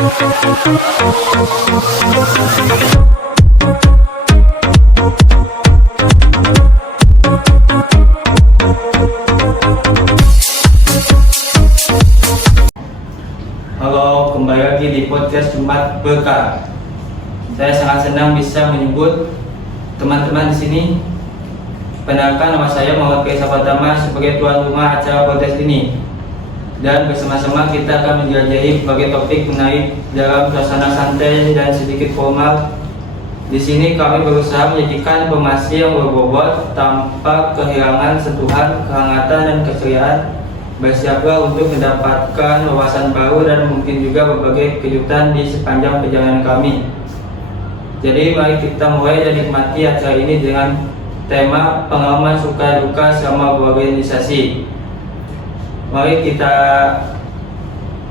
Halo, kembali lagi di podcast Jumat Berkah. Saya sangat senang bisa menyebut teman-teman di sini. Perkenalkan, nama saya Muhammad Kaisar Pratama sebagai tuan rumah acara podcast ini. Dan bersama-sama kita akan menjelajahi berbagai topik menarik dalam suasana santai dan sedikit formal. Di sini kami berusaha menyajikan informasi yang berbobot tanpa kehilangan sentuhan, kehangatan dan keceriaan. Bersiaplah untuk mendapatkan wawasan baru dan mungkin juga berbagai kejutan di sepanjang perjalanan kami. Jadi mari kita mulai dan nikmati acara ini dengan tema pengalaman suka duka selama berorganisasi. Mari kita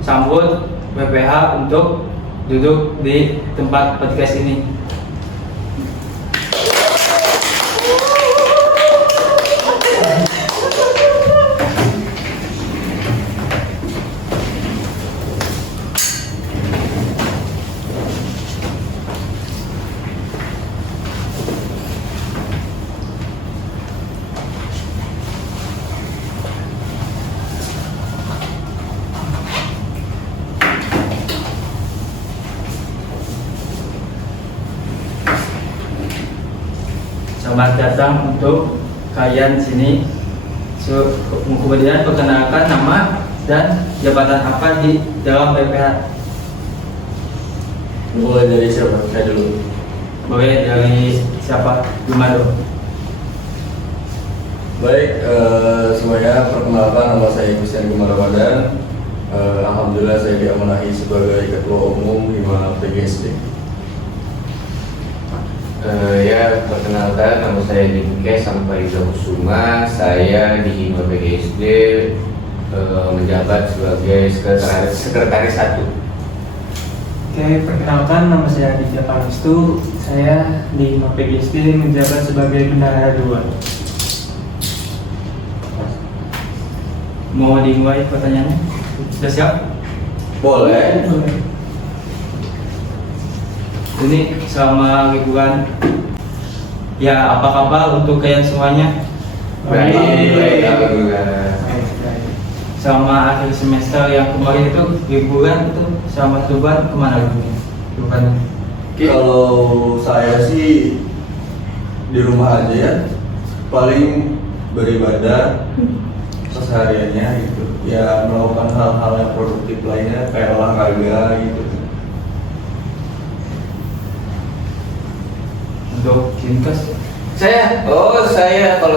sambut BPH untuk duduk di tempat podcast ini. Selamat datang untuk kalian di sini. Kemudian perkenalkan nama dan jabatan apa di dalam BPH. Mulai dari siapa? Saya dulu. Boleh dari siapa? Gimana? Baik, semuanya perkenalkan, nama saya Christian Gumarawadan. Alhamdulillah saya diamanahi sebagai Ketua Umum Hima PGSD. Ya, perkenalkan, nama saya Dimke Sampariza Kusuma. Saya di Hima PGSD menjabat sebagai sekretaris 1. Oke, perkenalkan, nama saya Aditya Paristu. Saya di Hima PGSD menjabat sebagai bendahara 2. Mau dimulai pertanyaannya? Sudah siap? Boleh. Ini selama liburan, ya apa kabar untuk kalian semuanya? Baik, Baik. Selama akhir semester yang kemarin itu liburan itu selama liburan kemana liburan? Kalau saya sih di rumah aja ya, paling beribadah kesehariannya gitu. Ya melakukan hal-hal yang produktif lainnya kayak olahraga gitu. Untuk Kinkas? Kalau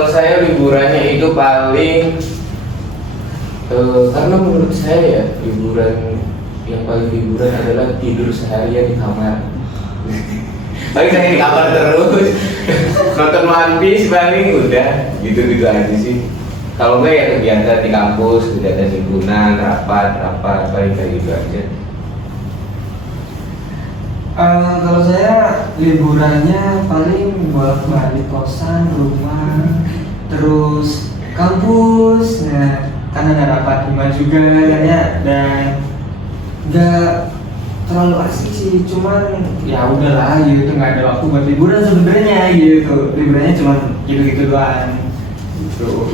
saya liburannya itu paling karena menurut saya ya, liburan yang paling liburan adalah tidur seharian di kamar. Paling saya di kamar terus nonton One Piece paling udah gitu aja sih. Kalau enggak ya kegiatan di kampus, kegiatan himpunan, rapat paling kayak gitu aja. Kalau saya liburannya paling bolak-balik kosan, rumah, terus kampus. Nah, kan ada rapat Hima juga ya, dan nggak terlalu asik sih, cuman ya udahlah gitu, nggak ada waktu buat liburan sebenarnya gitu. Liburannya cuma gitu-gitu doang gitu.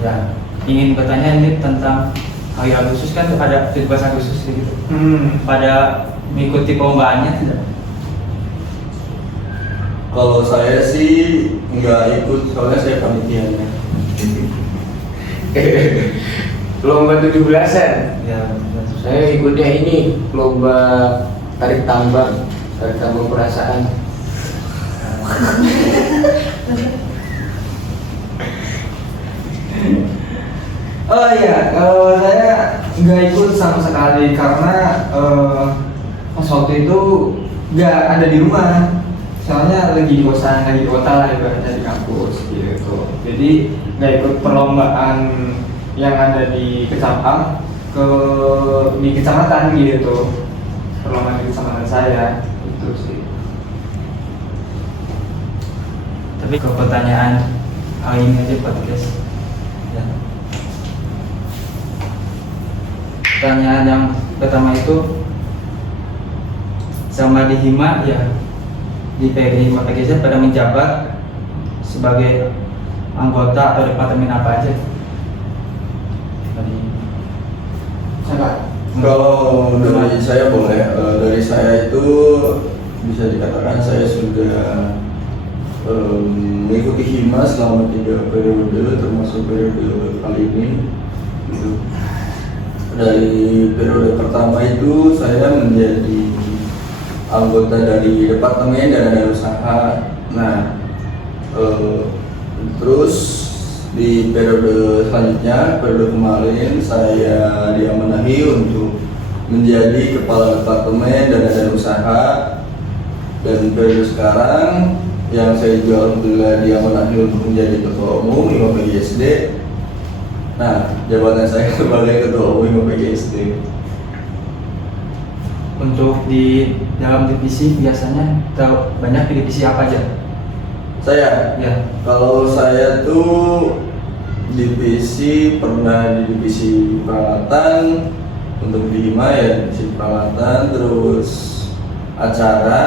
Ya, ingin bertanya ini tentang hari Agustus, kan ada 17 Agustus gitu. Pada mengikuti perlombaannya tidak? Kalau saya sih nggak ikut, soalnya saya panitianya. Lomba 17-an. Ya, Saya ikutnya ini lomba tarik tambang perasaan. Oh iya, kalau saya nggak ikut sama sekali karena pas waktu itu nggak ada di rumah, soalnya lagi di kosan, lagi di kota lah, ibaratnya di kampus gitu. Jadi nggak ikut perlombaan yang ada di kecamatan gitu, perlombaan di kecamatan saya itu sih. tapi ke pertanyaan hari ini aja podcast. Ya. Pertanyaan yang pertama itu, sama di Hima ya, di Hima PGZ pada menjabat sebagai anggota atau departemen apa aja tadi? Siapa? Kalau dari saya boleh, dari saya itu bisa dikatakan saya sudah mengikuti Hima selama 3 periode, termasuk periode kali ini. Gitu. Dari periode pertama itu saya menjadi anggota dari Departemen Dana dan Usaha. Nah, terus di periode selanjutnya, periode kemarin saya diamanahi untuk menjadi Kepala Departemen Dana dan Usaha, dan periode sekarang yang saya juga alhamdulillah diamanahi untuk menjadi Ketua Umum Hima PGSD. Nah, jabatan saya sebagai Ketua Umum Hima PGSD. Untuk di dalam divisi biasanya banyak di divisi apa aja? Saya, Ya, kalau saya tuh pernah di divisi peralatan untuk di Hima ya, divisi peralatan, terus acara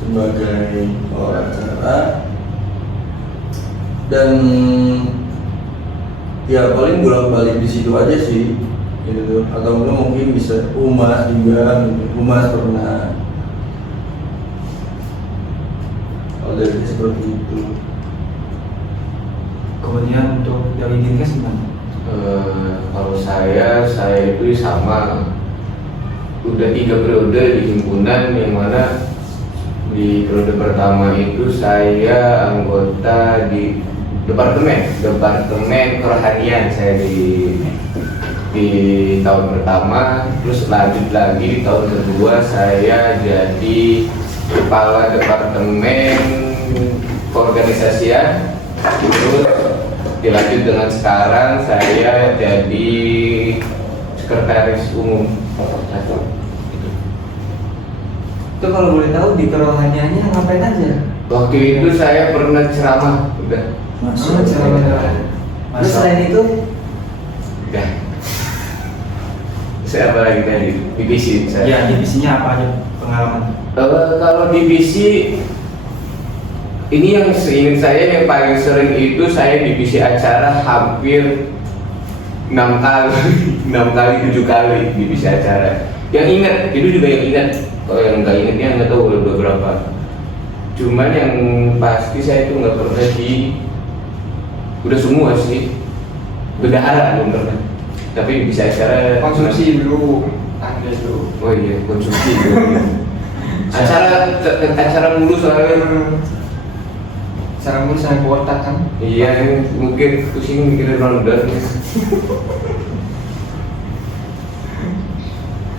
sebagai acara, dan ya paling bolak-balik di situ aja sih gitu. Atau mungkin bisa humas juga, humas pernah. Kalau dari seperti itu. kemudian untuk dari Dinkes gimana? Kalau saya itu sama, udah 3 periode di himpunan, yang mana di periode pertama itu saya anggota di departemen kerohanian saya di tahun pertama. Terus lanjut lagi di tahun kedua saya jadi kepala departemen keorganisasian. Terus dilanjut dengan sekarang saya jadi sekretaris umum. Itu kalau boleh tahu di kerohaniannya ngapain aja? Waktu itu saya pernah ceramah, udah. Terus selain itu, Udah. Saya apa lagi tadi? Divisi saya. Ya, divisinya apa aja pengalaman? Kalau divisi ini yang seingat saya yang paling sering itu saya divisi acara hampir 6 kali, 7 kali divisi acara. Yang ingat itu juga yang ingat. Kalau yang nggak ingatnya nggak tahu udah berapa. Cuman yang pasti saya itu nggak pernah udah semua sih. Bendahara belum pernah. Tapi bisa acara konsumsi dulu, Anda dulu. Oh iya, konsumsi dulu. acara mulu soalnya. Cara mulai saya botak kan? Iya, mungkin pusing mikirin ronda.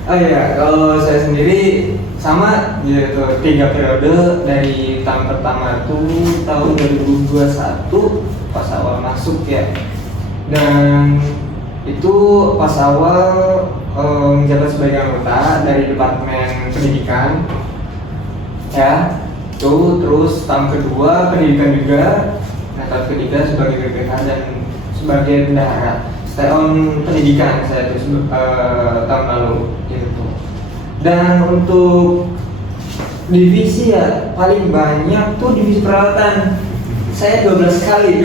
Oh iya, kalau saya sendiri sama gitu, 3 periode dari tahun pertama itu tahun 2021 pas awal masuk ya, dan itu pas awal menjabat sebagai anggota dari Departemen Pendidikan ya. Tuh, terus tahun kedua pendidikan juga, nah tahun ketiga sebagai BPH dan sebagai bendahara. Setahun pendidikan saya terus tahun lalu gitu. Dan untuk divisi ya paling banyak tuh divisi peralatan. Saya 12 kali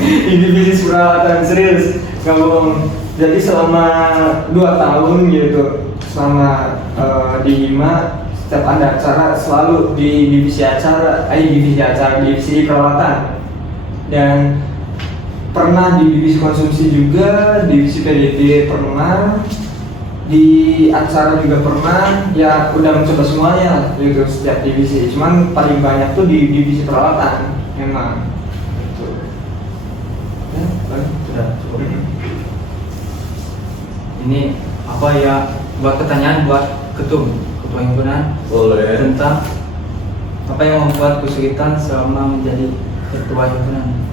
di divisi peralatan, serius nggak bohong. Jadi selama 2 tahun gitu, selama di Hima, setiap ada acara selalu di divisi peralatan, dan pernah di divisi konsumsi juga, divisi PDD pernah, di acara juga pernah, ya udah mencoba semuanya gitu setiap divisi. Cuman paling banyak tuh di divisi peralatan memang. Gitu. Ya, Sudah cukup. Ini apa ya, buat pertanyaan buat ketua himpunan Boleh. tentang apa yang membuat kesulitan selama menjadi ketua himpunan.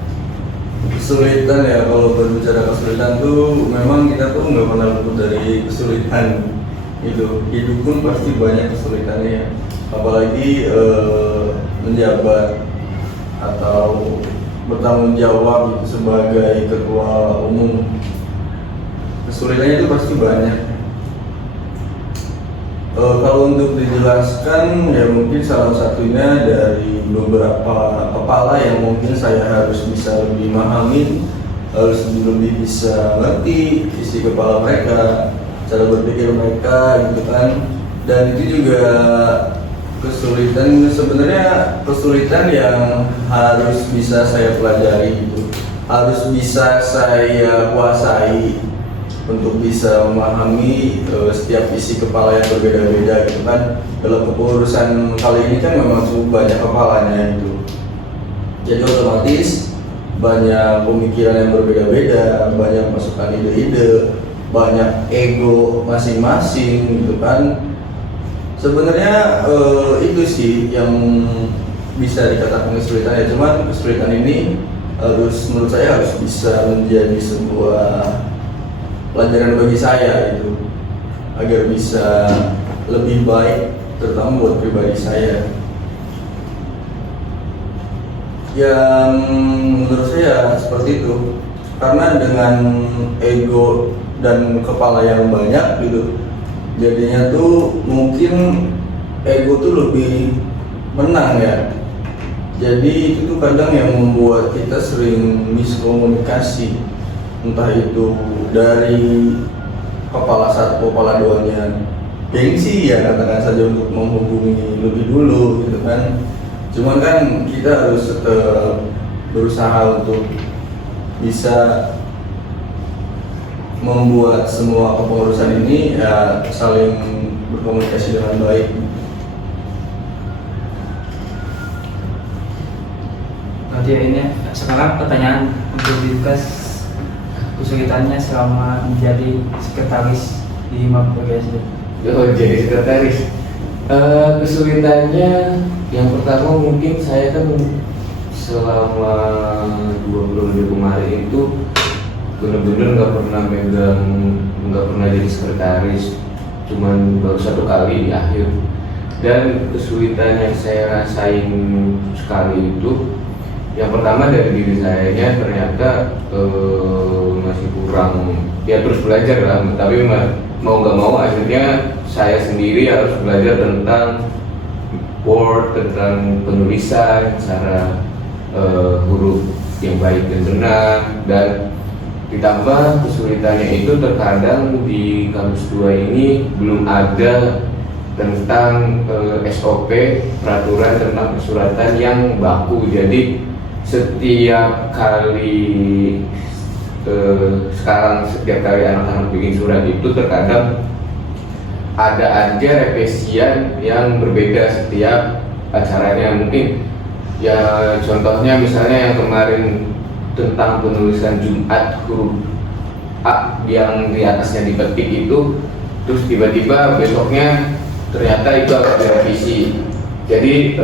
Kesulitan ya, kalau berbicara kesulitan tuh memang kita tuh nggak pernah luput dari kesulitan itu. Hidup pun pasti banyak kesulitannya, apalagi menjabat atau bertanggung jawab gitu sebagai ketua umum. Kesulitannya itu pasti banyak. Kalau untuk dijelaskan ya mungkin salah satunya dari beberapa kepala yang mungkin saya harus bisa lebih memahami, harus lebih bisa ngerti isi kepala mereka, cara berpikir mereka gitu kan. Dan itu juga kesulitan yang harus bisa saya pelajari gitu, harus bisa saya kuasai untuk bisa memahami setiap isi kepala yang berbeda-beda gitu kan. Dalam kepengurusan kali ini kan memang cukup banyak kepalanya gitu, jadi otomatis banyak pemikiran yang berbeda-beda, banyak masukan ide-ide, banyak ego masing-masing gitu kan. Sebenarnya itu sih yang bisa dikatakan kesulitan ya, cuman kesulitan ini menurut saya harus bisa menjadi sebuah pelajaran bagi saya itu, agar bisa lebih baik terutama buat pribadi saya. Yang menurut saya seperti itu, karena dengan ego dan kepala yang banyak gitu, jadinya tuh mungkin ego tuh lebih menang ya. Jadi itu tuh kadang yang membuat kita sering miskomunikasi, entah itu dari kepala satu, kepala duanya gengsi ya katakan saja untuk menghubungi lebih dulu gitu kan. Cuman kan kita harus tetap berusaha untuk bisa membuat semua kepengurusan ini ya saling berkomunikasi dengan baik. Berarti ini sekarang pertanyaan untuk Dikas, kesulitannya selama menjadi sekretaris di HIMA PGSD. Oh, jadi sekretaris. Kesulitannya yang pertama mungkin saya kan selama 2 periode kemarin itu benar-benar nggak pernah jadi sekretaris, cuman baru 1 kali di akhir. Dan kesulitan yang saya rasain sekali itu, yang pertama dari diri saya ternyata masih kurang, ya terus belajar lah, tapi mau nggak mau akhirnya saya sendiri harus belajar tentang Word, tentang penulisan, cara huruf yang baik dan benar. Dan ditambah kesulitannya itu terkadang di kampus 2 ini belum ada tentang SOP, peraturan tentang persuratan yang baku. Jadi setiap kali anak-anak bikin surat itu terkadang ada aja revisian yang berbeda setiap acaranya. Mungkin ya contohnya misalnya yang kemarin tentang penulisan Jumat huruf A yang di atasnya dipetik itu, terus tiba-tiba besoknya ternyata itu harus direvisi. Jadi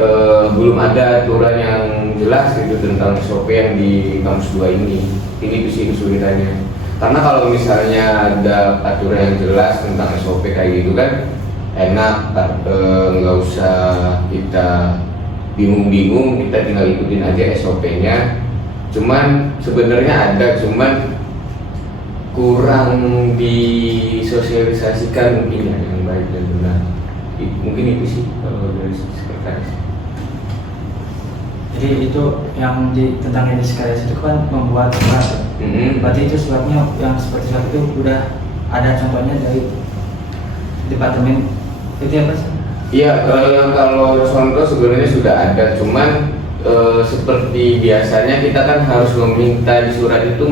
belum ada aturan yang jelas gitu tentang SOP yang di kampus 2 ini. Ini sih kesulitannya. Karena kalau misalnya ada aturan yang jelas tentang SOP kayak gitu kan enak, nggak usah kita bingung-bingung, kita tinggal ikutin aja SOP-nya. Cuman sebenarnya ada, cuman kurang disosialisasikan mungkin ya yang baik dan benar. Mungkin itu sih kalau dari sekretaris. Jadi itu yang tentang yang sekretaris itu kan membuat surat. Berarti itu suratnya yang seperti surat itu udah ada contohnya dari departemen itu apa sih? Iya, kalau contoh sebenarnya sudah ada, cuman seperti biasanya kita kan harus meminta di surat itu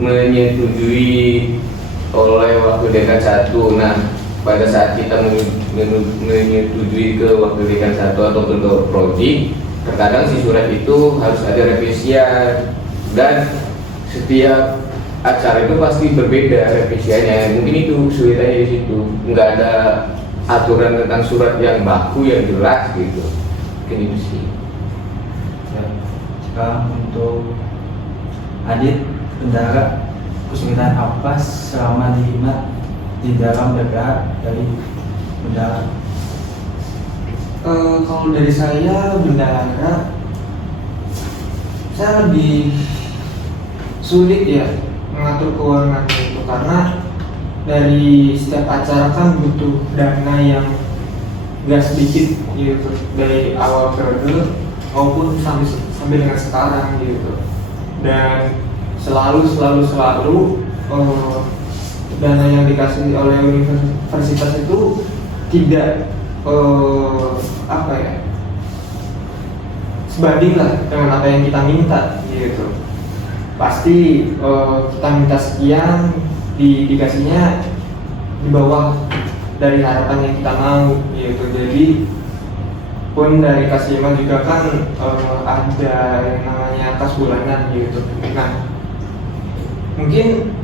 menyetujui oleh wakil dekan 1. Nah, pada saat kita menyetujui ke wakil dekan 1 atau ke prodi, terkadang si surat itu harus ada revisian, dan setiap acara itu pasti berbeda revisiannya. Mungkin itu kesulitannya di situ, nggak ada aturan tentang surat yang baku yang jelas gitu. Mungkin itu sih. Ya. Sekarang untuk Adit, bendara, kesulitan apa selama di HIMA di dalam BPH dari bendara? Kalau dari saya bendahara, saya lebih sulit ya mengatur keuangan itu, karena dari setiap acara kan butuh dana yang nggak sedikit gitu dari awal periode maupun sampai dengan sekarang gitu. Dan selalu dana yang dikasih oleh universitas itu tidak apa ya, sebanding lah dengan apa yang kita minta gitu. Pasti kita minta sekian, dikasihnya di bawah dari harapan yang kita mau gitu. Jadi pun dari Kasima juga kan ada yang namanya kas bulanan gitu. Nah, mungkin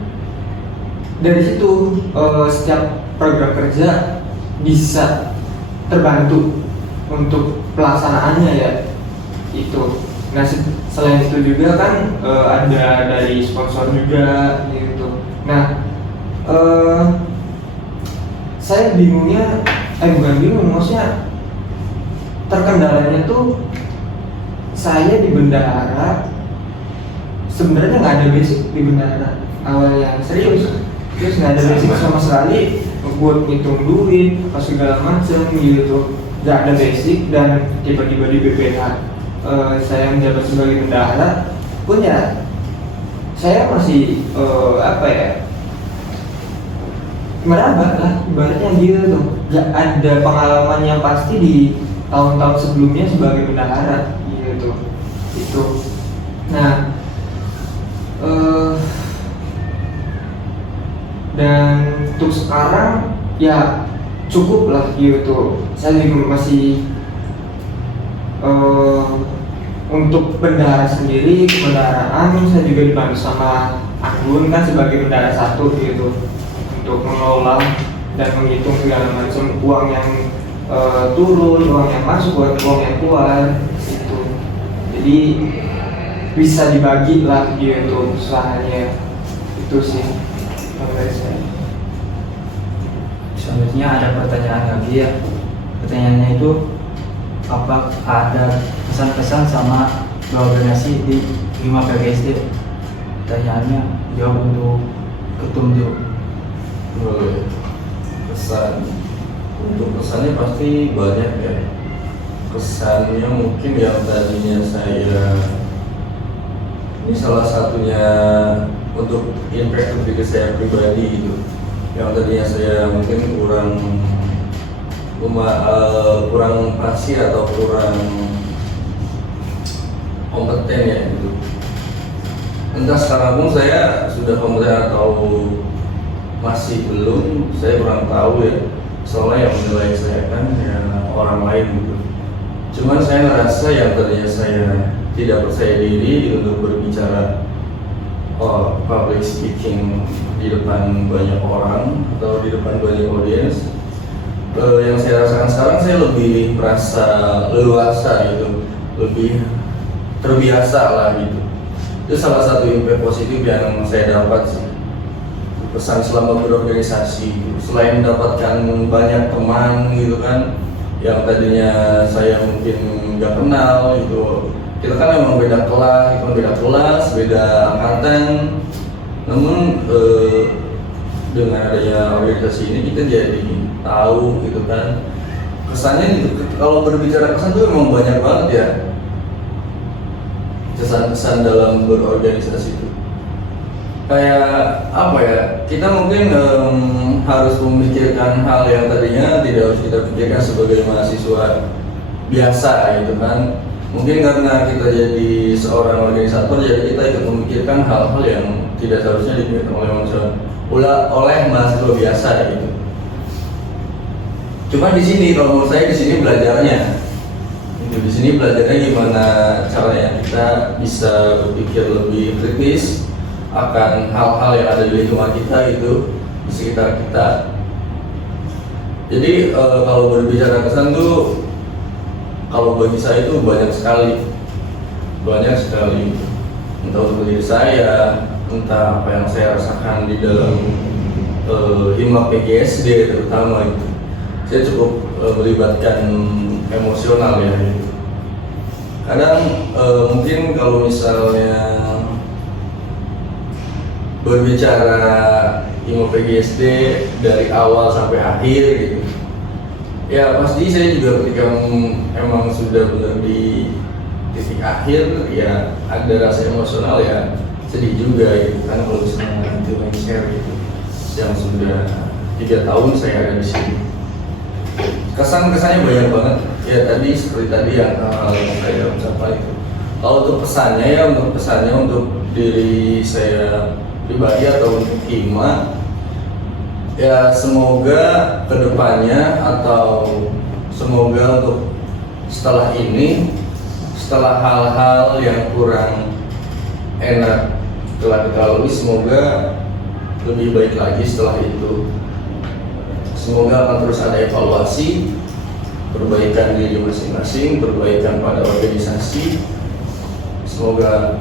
dari situ setiap program kerja bisa terbantu untuk pelaksanaannya ya itu. Nah, selain itu juga kan ada dari sponsor juga gitu. Nah, saya bingungnya, bukan bingung, maksudnya terkendalanya tuh saya di bendahara sebenarnya nggak ada basic di bendahara awalnya, serius, terus nggak ada basic sama sekali buat ngitung duit apa segala macam gitu, nggak ada basic. Dan tiba-tiba di BPH saya menjabat sebagai bendahara pun ya saya masih apa ya, meraba lah ibaratnya gitu. Gak ada pengalaman yang pasti di tahun-tahun sebelumnya sebagai bendahara gitu itu. Nah, dan untuk sekarang ya cukup lah gitu. Saya juga masih untuk bendahara sendiri, kebendaharaan saya juga dibantu sama Anggun kan sebagai bendahara 1 gitu, untuk mengelola dan menghitung segala macam uang yang turun, uang yang masuk, uang yang keluar gitu. Jadi bisa dibagi lah gitu usahanya. Itu sih menurut saya. Selanjutnya ada pertanyaan lagi ya. Pertanyaannya itu, apa ada pesan-pesan sama berorganisasi di 5 PGSD? Pertanyaannya jawab untuk ketum dulu. Pesan, untuk pesannya pasti banyak ya. Kesannya mungkin yang tadinya saya, ini salah satunya untuk impact ke diri saya pribadi gitu. Yang tadinya saya mungkin kurang pasti atau kurang kompeten ya gitu. Entah sekarang pun saya sudah kompeten atau masih belum, saya kurang tahu ya. Soalnya yang menilai saya kan ya orang lain gitu. Cuman saya ngerasa yang tadinya saya tidak percaya diri untuk berbicara public speaking di depan banyak orang atau di depan banyak audiens, yang saya rasakan sekarang saya lebih merasa leluasa gitu, lebih terbiasa lah gitu. Itu salah satu impact positif yang saya dapat sih, pesan selama berorganisasi. Selain mendapatkan banyak teman gitu kan, yang tadinya saya mungkin nggak kenal gitu. Kita kan memang beda kelas, beda angkatan. Namun dengan adanya organisasi ini kita jadi tahu gitu kan. Kesannya gitu, kalau berbicara kesan itu memang banyak banget ya. Kesan-kesan dalam berorganisasi itu. Kayak apa ya? Kita mungkin harus memikirkan hal yang tadinya tidak harus kita pikirkan sebagai mahasiswa biasa gitu kan. Mungkin karena kita jadi seorang organisator, jadi kita ikut memikirkan hal-hal yang tidak seharusnya dipikirkan oleh mahasiswa biasa gitu. Cuma di sini, kalau menurut saya di sini belajarnya, di sini belajarnya gimana caranya kita bisa berpikir lebih kritis akan hal-hal yang ada di lingkungan kita itu di sekitar kita. Jadi kalau berbicara kesan tuh, kalau bagi saya itu banyak sekali, entah untuk diri saya, entah apa yang saya rasakan di dalam hima PGSD terutama itu. Saya cukup melibatkan emosional ya gitu. Kadang mungkin kalau misalnya berbicara hima PGSD dari awal sampai akhir gitu, Ya pasti saya juga ketika emang sudah benar di titik akhir ya ada rasa emosional ya, sedih juga gitu kan kalau misalnya nanti share gitu yang sudah 3 tahun saya ada di sini. Kesannya banyak banget ya, tadi seperti tadi yang saya ucapkan itu. Kalau untuk pesannya untuk diri saya pribadi atau untuk Hima, ya semoga kedepannya atau semoga untuk setelah ini, setelah hal-hal yang kurang enak telah kita lalui, semoga lebih baik lagi setelah itu. Semoga akan terus ada evaluasi, perbaikan diri masing-masing, perbaikan pada organisasi. Semoga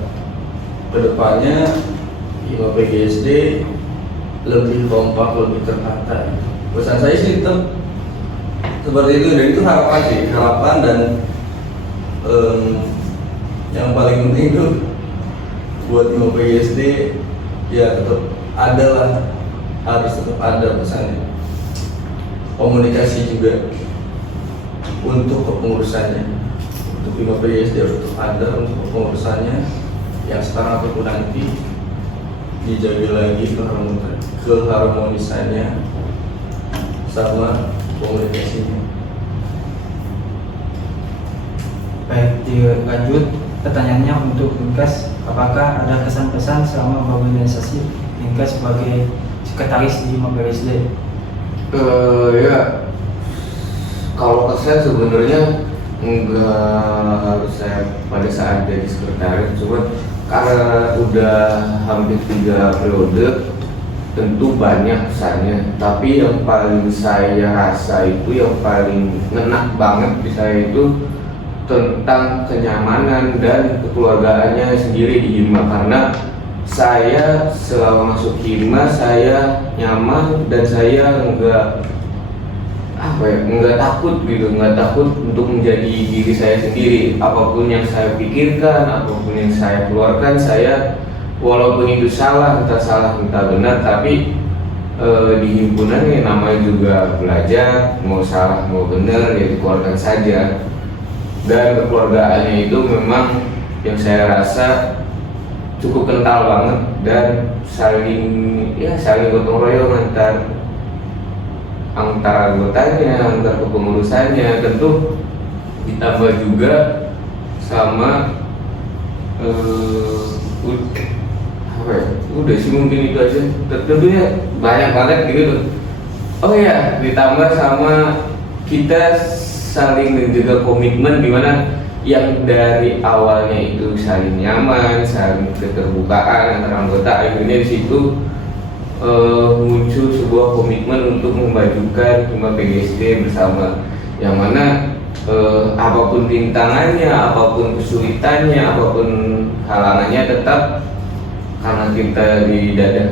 kedepannya Hima PGSD lebih kompak, lebih tertata. Pesan saya sih tetap seperti itu, dan itu harapan dan yang paling penting itu buat Hima PGSD ya tetap ada lah, harus tetap ada pesannya. Komunikasi juga untuk kepengurusannya, untuk Hima PGSD harus tetap ada untuk kepengurusannya yang sekarang ataupun nanti, dijaga lagi keharmonisannya sama komunikasinya. Baik, dilanjut pertanyaannya untuk Inkas, apakah ada kesan-pesan selama berorganisasi Inkas sebagai sekretaris di Hima PGSD? Ya, kalau kesan sebenarnya enggak harus saya pada saat jadi sekretaris, cuma karena udah hampir 3 periode tentu banyak kesannya, tapi yang paling saya rasa itu yang paling ngena banget di saya itu tentang kenyamanan dan kekeluargaannya sendiri di Hima. Karena saya selama masuk Hima saya nyaman dan saya nggak takut untuk menjadi diri saya sendiri. Apapun yang saya pikirkan, apapun yang saya keluarkan, saya walaupun itu salah entah benar, tapi di himpunan ya namanya juga belajar, mau salah mau benar ya dikeluarkan saja. Dan kekeluargaannya itu memang yang saya rasa cukup kental banget dan saling gotong royong antara anggotanya, antar kepengurusannya, tentu ditambah juga sama udah sih mungkin itu aja. Tentunya banyak banget gitu. Oh ya, ditambah sama kita saling menjaga komitmen, dimana yang dari awalnya itu saling nyaman, saling keterbukaan antara anggota, akhirnya di situ muncul sebuah komitmen untuk memajukan Hima PGSD bersama, yang mana apapun rintangannya, apapun kesulitannya, apapun halangannya, tetap karena kita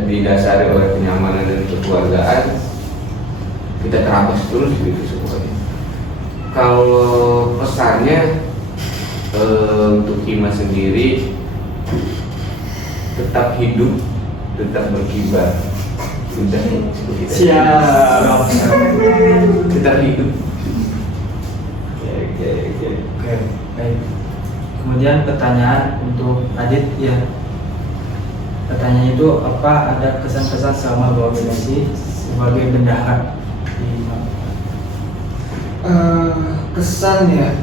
didasari oleh kenyamanan dan kekeluargaan, kita terabas terus gitu semuanya. Kalau pesannya untuk Hima sendiri, tetap hidup, tetap berkibar. Sudah Siap. tetap hidup. Oke, baik. Kemudian pertanyaan untuk Adit ya. Pertanyaan itu, apa ada kesan-kesan selama berorganisasi sebagai bendahara di Hima? Kesan ya,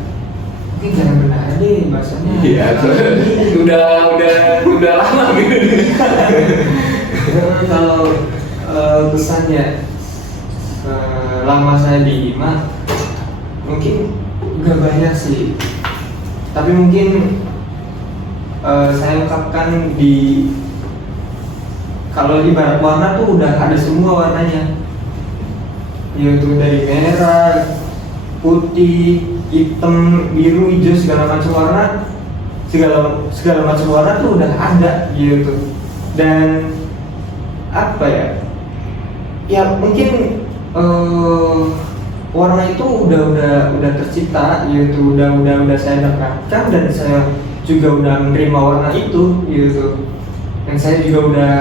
mungkin jangan benar deh bahasanya. Iya, udah lama gitu. Kalau kesannya lama saya di Hima mungkin gak banyak sih, tapi mungkin saya ungkapkan di kalau ibarat warna tuh udah ada semua warnanya, yaitu dari merah, putih, hitam, biru, hijau, segala macam warna, segala macam warna tuh udah ada gitu. Dan apa ya? Ya mungkin warna itu udah tercipta, yaitu udah saya dapatkan, dan saya juga udah menerima warna itu gitu. Dan saya juga udah,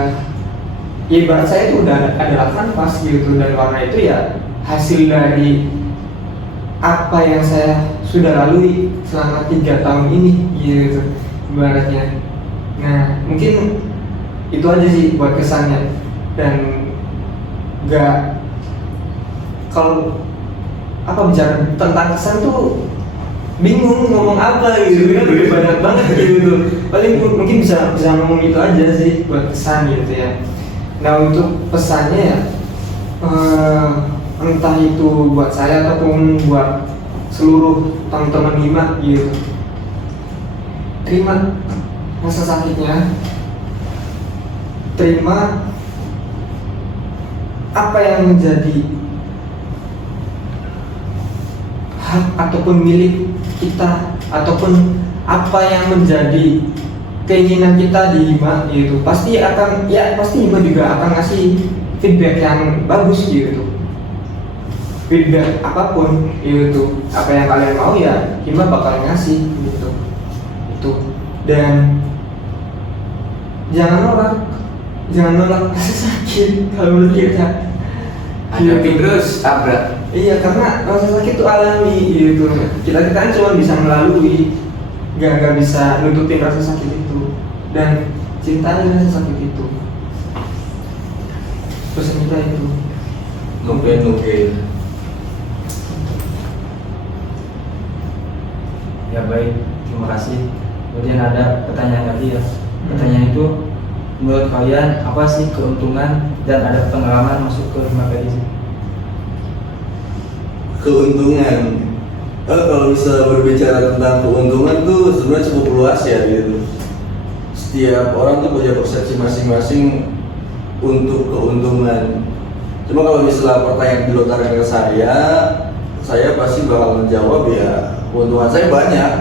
ya ibarat saya itu udah adalah kanvas gitu, dan warna itu ya hasil dari apa yang saya sudah lalui selama 3 tahun ini gitu ibaratnya. Nah mungkin itu aja sih buat kesannya, dan nggak, kalau apa bicara tentang kesan tuh bingung ngomong apa gitu kan, udah banyak banget gitu. Paling mungkin bisa ngomong itu aja sih buat kesan gitu ya. Nah untuk pesannya ya, entah itu buat saya ataupun buat seluruh teman-teman Hima gitu, terima rasa sakitnya, terima apa yang menjadi hak ataupun milik kita, ataupun apa yang menjadi keinginan kita di Hima gitu. Pasti Hima juga akan ngasih feedback yang bagus gitu, feedback apapun gitu, apa yang kalian mau ya Hima bakal ngasih gitu. Itu, dan jangan nolak rasa sakit kalau menurut kita. Hadapi terus, tabrak. Iya, karena rasa sakit itu alami gitu. Kita kan cuma bisa melalui, nggak bisa nutupin rasa sakit itu. Dan cintai rasa sakit itu. Pesan kita itu. Mungkin. Ya baik, terima kasih. Kemudian ada pertanyaan lagi ya. Pertanyaan itu, menurut kalian apa sih keuntungan dan ada pengalaman masuk ke Hima PI? Keuntungan, kalau bisa berbicara tentang keuntungan tuh sebenarnya cukup luas ya gitu. Setiap orang tuh punya persepsi masing-masing untuk keuntungan. Cuma kalau misalnya pertanyaan dilontarkan ke saya pasti bakal menjawab ya keuntungan saya banyak.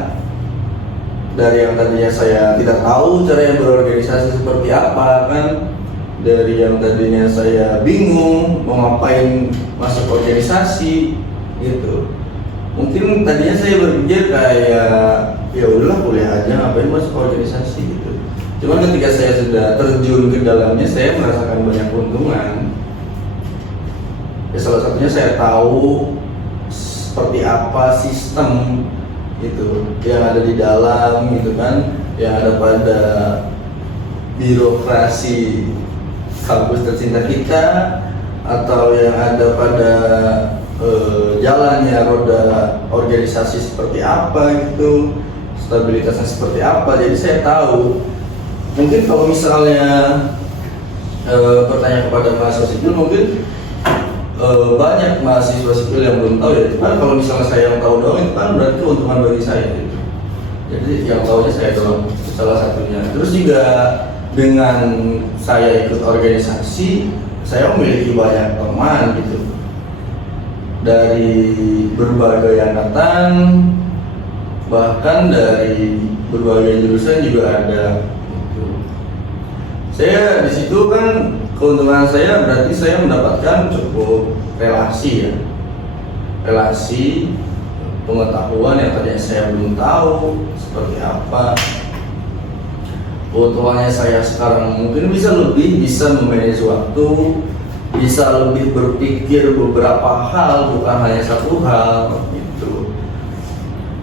Dari yang tadinya saya tidak tahu cara yang berorganisasi seperti apa kan, dari yang tadinya saya bingung mau ngapain masuk organisasi gitu. Mungkin tadinya saya berpikir kayak ya udahlah kuliah aja, ngapain masuk organisasi gitu. Cuman ketika saya sudah terjun ke dalamnya, saya merasakan banyak keuntungan. Ya salah satunya saya tahu seperti apa sistem itu yang ada di dalam gitu kan, yang ada pada birokrasi kampus tercinta kita, atau yang ada pada jalannya roda organisasi seperti apa gitu, stabilitasnya seperti apa. Jadi saya tahu. Mungkin kalau misalnya bertanya kepada mahasiswa sipil, mungkin banyak mahasiswa sipil yang belum tahu ya. Kan kalau misalnya saya yang tahu doang, itu kan berarti keuntungan bagi saya gitu. Jadi yang tahunya saya doang, itu salah satunya. Terus juga dengan saya ikut organisasi, saya memiliki banyak teman gitu, dari berbagai angkatan, bahkan dari berbagai jurusan juga ada. Gitu. Saya di situ kan keuntungan saya berarti saya mendapatkan cukup relasi ya, relasi, pengetahuan yang tadinya saya belum tahu seperti apa. Keuntungannya saya sekarang mungkin bisa memanage waktu, bisa lebih berpikir beberapa hal, bukan hanya satu hal gitu.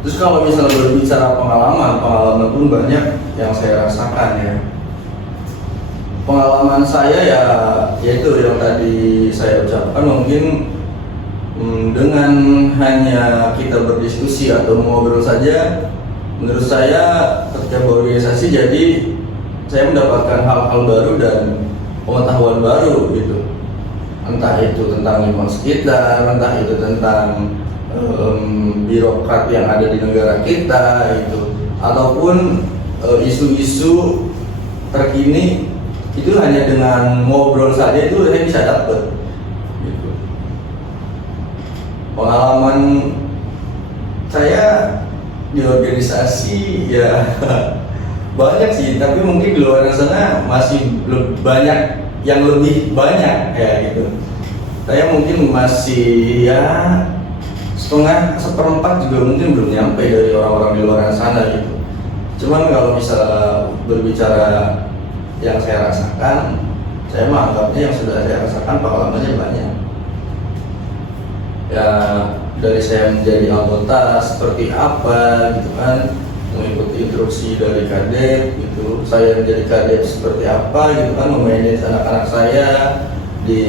Terus kalau misalnya berbicara pengalaman pun banyak yang saya rasakan ya. Pengalaman saya ya yaitu yang tadi saya ucapkan, mungkin dengan hanya kita berdiskusi atau ngobrol saja, menurut saya ketika berorganisasi jadi saya mendapatkan hal-hal baru dan pengetahuan baru gitu. Entah itu tentang lingkungan sekitar, entah itu tentang birokrat yang ada di negara kita itu, ataupun isu-isu terkini. Itu hanya dengan ngobrol saja itu saya bisa dapat gitu. Pengalaman saya di organisasi ya banyak sih, tapi mungkin di luar sana masih banyak yang lebih banyak kayak gitu. Saya mungkin masih ya seperempat juga mungkin belum nyampe dari orang-orang di luar sana gitu. Cuman kalau misalnya berbicara yang saya rasakan, saya menganggapnya yang sudah saya rasakan pengalamannya banyak. Ya dari saya menjadi anggota seperti apa gitu kan, mengikuti instruksi dari kadep gitu, saya menjadi kadep seperti apa gitu kan, memanage anak-anak saya di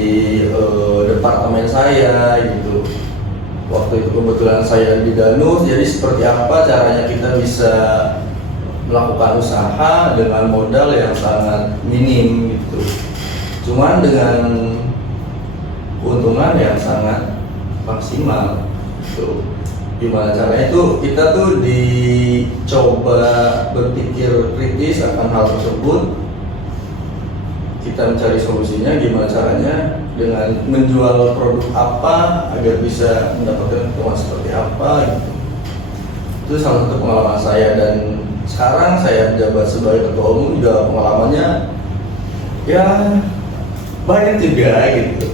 departemen saya gitu. Waktu itu kebetulan saya di Danus, jadi seperti apa caranya kita bisa melakukan usaha dengan modal yang sangat minim gitu, cuman dengan keuntungan yang sangat maksimal gitu. Gimana caranya itu kita tuh dicoba berpikir kritis akan hal tersebut, kita mencari solusinya gimana caranya dengan menjual produk apa agar bisa mendapatkan keuntungan seperti apa gitu. Itu salah satu pengalaman saya, dan sekarang saya menjabat sebagai ketua umum juga pengalamannya ya banyak juga gitu.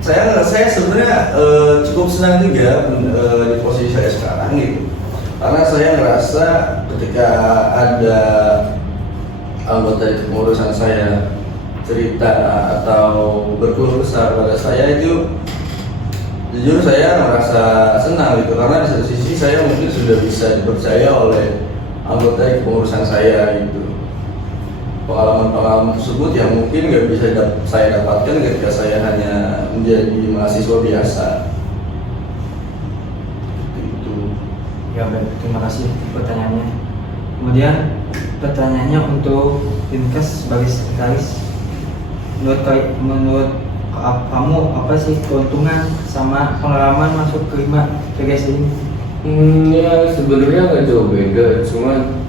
Saya sebenarnya cukup senang juga di posisi saya sekarang gitu, karena saya ngerasa ketika ada anggota kepengurusan saya cerita atau berkeluh kesah pada saya, itu jujur saya merasa senang gitu, karena di satu sisi saya mungkin sudah bisa dipercaya oleh anggota kepengurusan saya gitu. Pengalaman-pengalaman tersebut yang mungkin nggak bisa saya dapatkan ketika saya hanya menjadi mahasiswa biasa. Itu. Ya baik, terima kasih pertanyaannya. Kemudian pertanyaannya untuk Dinkes sebagai sekretaris, menurut kamu apa sih keuntungan sama pengalaman masuk ke PGSD ini? Ya sebenarnya nggak jauh beda, cuman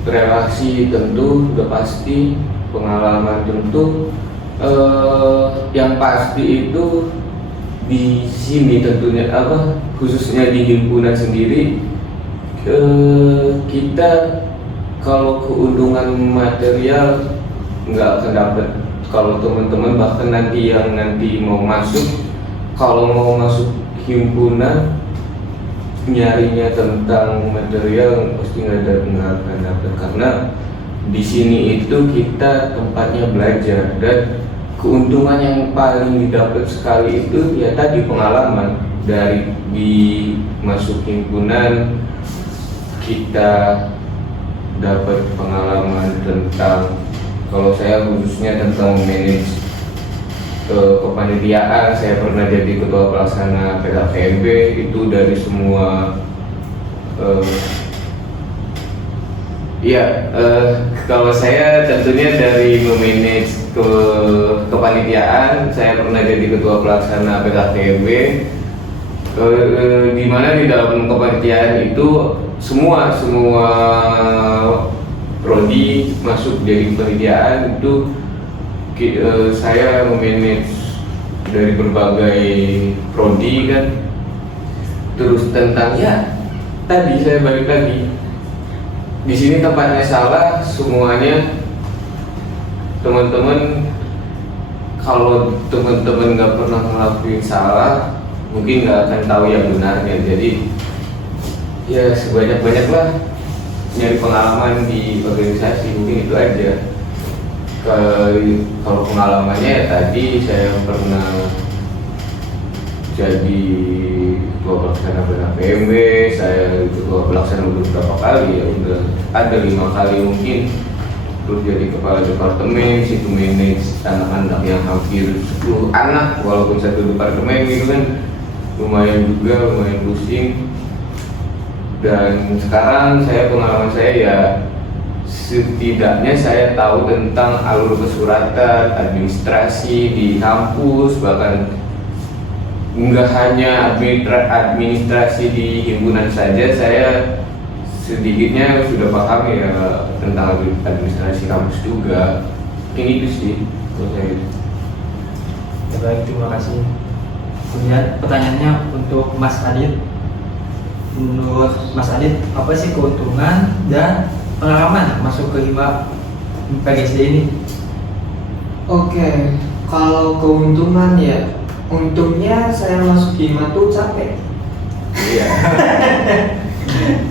relasi tentu udah pasti, pengalaman tentu. Yang pasti itu di sini tentunya khususnya di himpunan sendiri, kita kalau keuntungan material nggak akan dapat. Kalau teman-teman bahkan nanti yang mau masuk, kalau mau masuk himpunan nyarinya tentang material pasti nggak akan dapat, karena di sini itu kita tempatnya belajar, dan keuntungan yang paling didapat sekali itu ya tadi pengalaman dari di masuk himpunan. Kita dapat pengalaman tentang, kalau saya khususnya tentang manage kepanitiaan. Saya pernah jadi ketua pelaksana PKPMB, itu dari semua kalau saya tentunya dari memanage kepanitiaan. Saya pernah jadi ketua pelaksana PKPMB, di mana di dalam kepanitiaan itu semua prodi masuk jadi kepanitiaan. Itu saya memanage dari berbagai prodi kan. Terus tentang tadi saya balik lagi, di sini tempatnya salah semuanya. Teman-teman, kalau teman-teman nggak pernah ngelakuin salah, mungkin nggak akan tahu yang benarnya. Jadi ya sebanyak-banyaklah nyari pengalaman di organisasi, mungkin itu aja. Kalau pengalamannya ya tadi saya pernah jadi ketua pelaksana PKPMB, saya ketua pelaksana beberapa kali, ya udah ada 5 kali mungkin. Terus jadi kepala departemen, situ manage anak-anak yang hampir 10 anak, walaupun satu departemen gitu kan, lumayan pusing. Dan sekarang pengalaman saya ya setidaknya saya tahu tentang alur kesuratan, administrasi di kampus, bahkan nggak hanya administrasi di himpunan saja, saya sedikitnya sudah paham ya tentang administrasi kampus juga. Mungkin itu sih menurut saya. Ya baik, terima kasih. Kemudian pertanyaannya untuk Mas Adit. Menurut Mas Adit, apa sih keuntungan dan pengalaman masuk ke PGSD ini? Oke, kalau keuntungan ya, untungnya saya masuk HIMA tuh capek. Iya.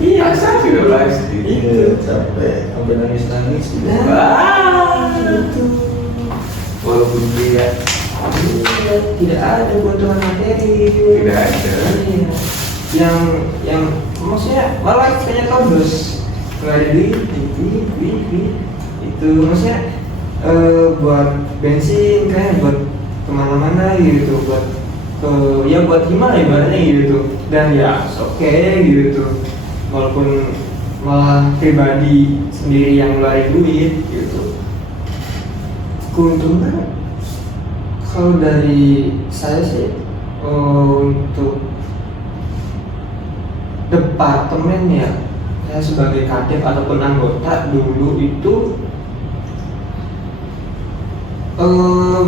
Iya, Pasti, sudah pasti. Iya, capek sampai nangis gitu. Nah, itu. Walaupun dia Iya. tidak ada keuntungan materi. Tidak ada. Iya. Yang maksudnya malah kayaknya tembus nggak ada duit itu maksudnya buat bensin kayak buat kemana-mana gitu, buat ya buat gimana ibaratnya gitu, dan ya oke gitu, walaupun malah pribadi sendiri yang ngeluarin duit gitu. Keuntungan kalau dari saya sih untuk departemen ya, saya sebagai kadep ataupun anggota dulu itu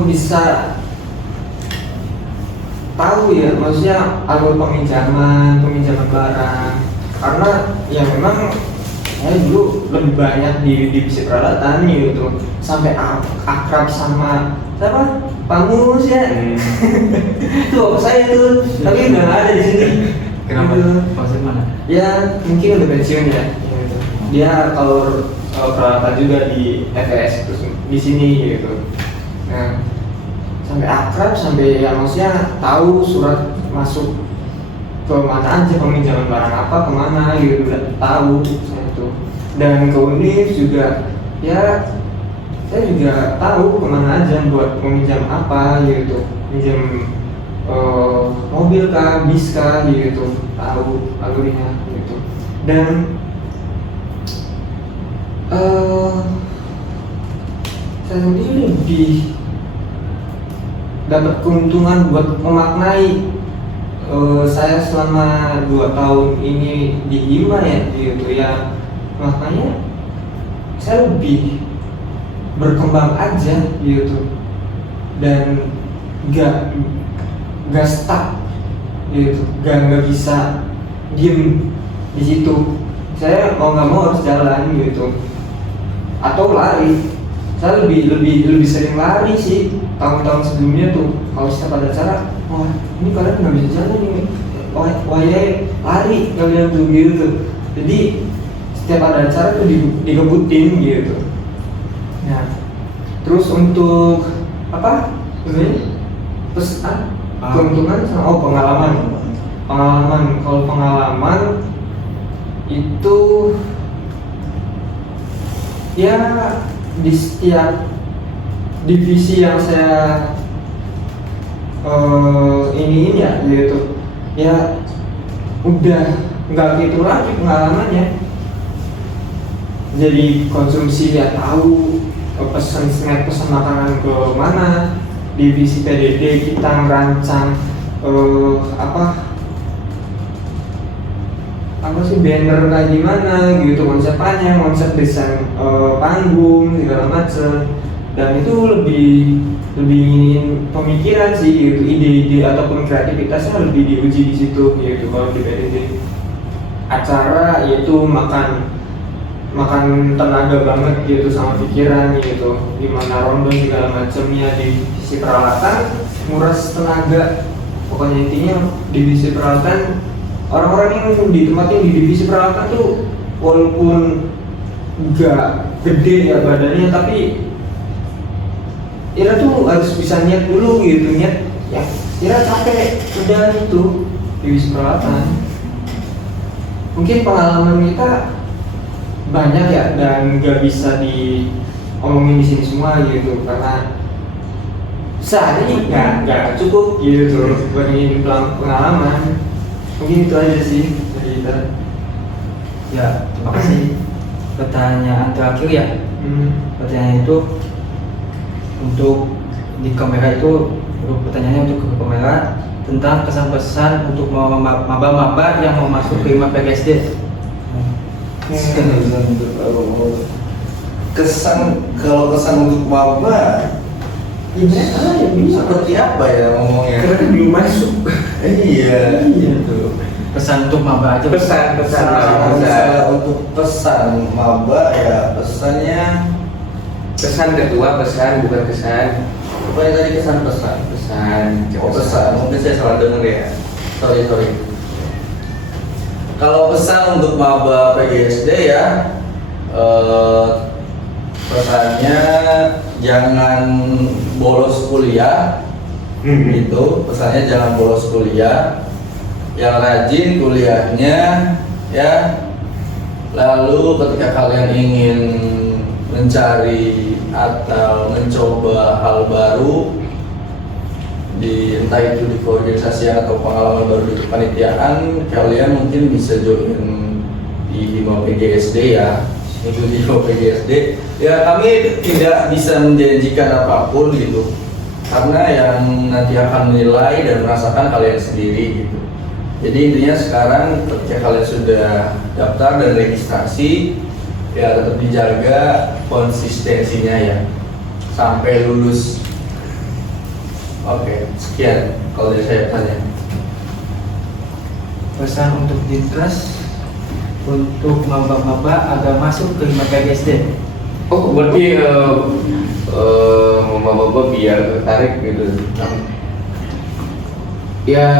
bisa tahu ya, maksudnya alur peminjaman barang, karena ya memang saya dulu lebih banyak di divisi peralatan gitu, sampai akrab sama siapa? Pangus ya. Tuh saya tuh, tapi udah nggak ada di sini. Kenapa? Gitu. Maksud mana? Ya mungkin udah pensiun ya. Gitu. Dia kalau peralatan juga di FS terus di sini gitu. Nah, sampai akrab, sampai ya maksudnya tahu surat masuk ke mana aja, peminjaman barang apa kemana gitu, udah tahu saya tuh. Dan ke Univ juga ya saya juga tahu kemana aja buat meminjam apa gitu, pinjam mobil kah, bis kah gitu, tahu alurnya gitu. Dan saya sendiri lebih dapat keuntungan buat memaknai saya selama 2 tahun ini di Hima ya gitu ya, makanya saya lebih berkembang aja gitu, dan gak stuck gitu, gak bisa diem di situ. Saya mau nggak mau harus jalan gitu, atau lari. Saya lebih sering lari sih. Tahun-tahun sebelumnya tuh kalau setiap ada acara, wah ini kalian nggak bisa jalan nih, wah ya lari kalian tuh gitu. Jadi setiap ada acara tuh dikebutin gitu. Nah, terus untuk apa? Ini pesan keuntungan sama pengalaman. Kalau pengalaman itu ya di setiap divisi yang saya ini ya gitu ya, udah nggak gitu lagi pengalamannya. Jadi konsumsi ya tahu, pesan snack, pesan makanan ke mana. Divisi PDD kita merancang apa sih banner kayak gimana gitu, konsepnya, konsep desain panggung segala macam. Dan itu lebih pemikiran sih gitu, ide-ide ataupun kreativitasnya lebih diuji di situ gitu. Kalau di PDD acara yaitu makan tenaga banget gitu sama pikiran gitu, gimana ronde segala macamnya. Di sisi peralatan nguras tenaga, pokoknya intinya divisi peralatan, orang-orang yang ditempatin di divisi peralatan tuh walaupun enggak gede ya badannya, tapi Ira tuh harus bisa niat dulu gitu, niat ya Ira capek udah itu divisi peralatan. Mungkin pengalaman kita banyak ya, dan nggak bisa diomongin di sini semua gitu, karena saat ini nggak cukup gitu buat ingin pengalaman. Mungkin itu aja sih dari kita. Ya, terima kasih. Pertanyaan terakhir ya. Pertanyaan itu untuk di kamera itu, untuk pertanyaannya untuk ke kamera tentang kesan-pesan untuk maba-maba yang mau masuk ke Hima PGSD. Kalau kesan untuk maba seperti apa ya ngomongnya? Karena belum masuk. Iya gitu. Pesan untuk maba aja. Pesan. Untuk pesan maba ya, pesannya Pesan ketua, pesan bukan kesan. apa yang tadi pesan. Pesan, mungkin saya salah dengar ya. Sorry. Kalau pesan untuk maba PGSD ya, pesannya jangan bolos kuliah, Itu pesannya jangan bolos kuliah, yang rajin kuliahnya ya. Lalu ketika kalian ingin mencari atau mencoba hal baru entah itu di keorganisasian atau pengalaman baru di kepanitiaan, kalian mungkin bisa join di Hima PGSD ya. Itu di Hima PGSD ya, kami tidak bisa menjanjikan apapun gitu, karena yang nanti akan menilai dan merasakan kalian sendiri gitu. Jadi intinya sekarang ketika kalian sudah daftar dan registrasi, ya tetap dijaga konsistensinya ya sampai lulus. Oke, sekian kalau dari saya tanya. Pesan untuk Dinkes untuk maba-maba agar masuk ke Hima PGSD. Oh, berarti maba-maba biar tertarik gitu. Ya,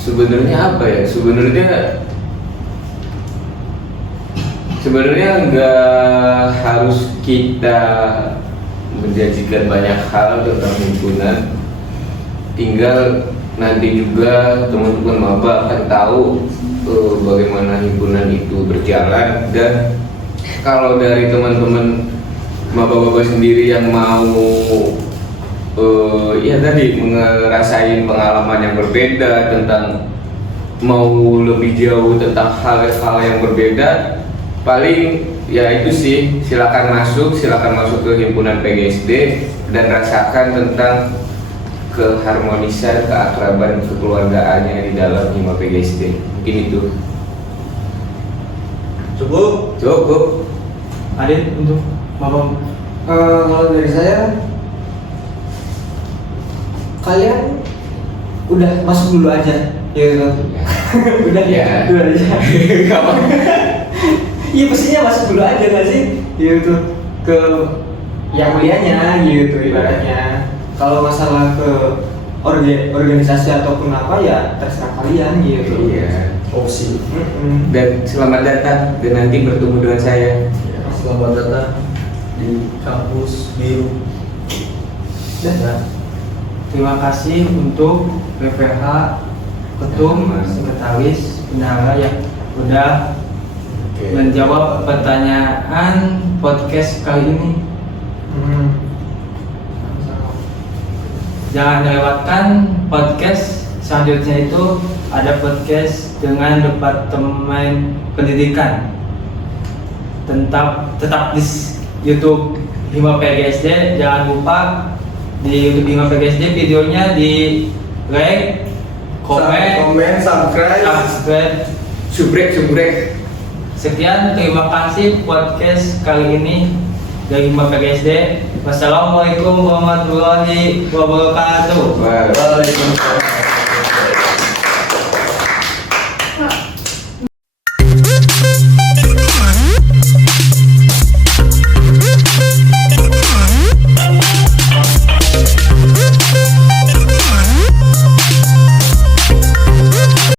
sebenarnya apa ya? Sebenarnya nggak harus kita menjanjikan banyak hal tentang himpunan. Tinggal nanti juga teman-teman maba akan tahu bagaimana himpunan itu berjalan, dan kalau dari teman-teman maba-maba sendiri yang mau ya tadi ngerasain pengalaman yang berbeda, tentang mau lebih jauh tentang hal-hal yang berbeda, paling ya itu sih, silakan masuk ke himpunan PGSD dan rasakan tentang keharmonisan, keakraban, kekeluargaannya di dalam Hima PGSD. Mungkin itu. Cukup. Adit untuk maba. Kalau dari saya, kalian udah masuk dulu aja, ya gitu. Udah Ya. dulu aja. Kapan? Iya, pastinya masuk dulu aja nggak sih, gitu ke yang kuliahnya, gitu ibaratnya. Kalau masalah ke organisasi ataupun apa ya terserah kalian, gitu. Iya. Opsi. Dan selamat datang dan nanti bertemu dengan saya. Ya, selamat datang di kampus biru. Dan terima kasih untuk PPH, ketum, sekretaris, bendahara yang udah menjawab pertanyaan podcast kali ini. Jangan lewatkan podcast selanjutnya, itu ada podcast dengan Departemen Pendidikan. Tetap di YouTube Hima PGSD. Jangan lupa di YouTube Hima PGSD videonya di like, komen, subscribe. Subrek. Sekian, terima kasih podcast kali ini dari Hima PGSD. Wassalamualaikum warahmatullahi wabarakatuh. Wah. Waalaikumsalam.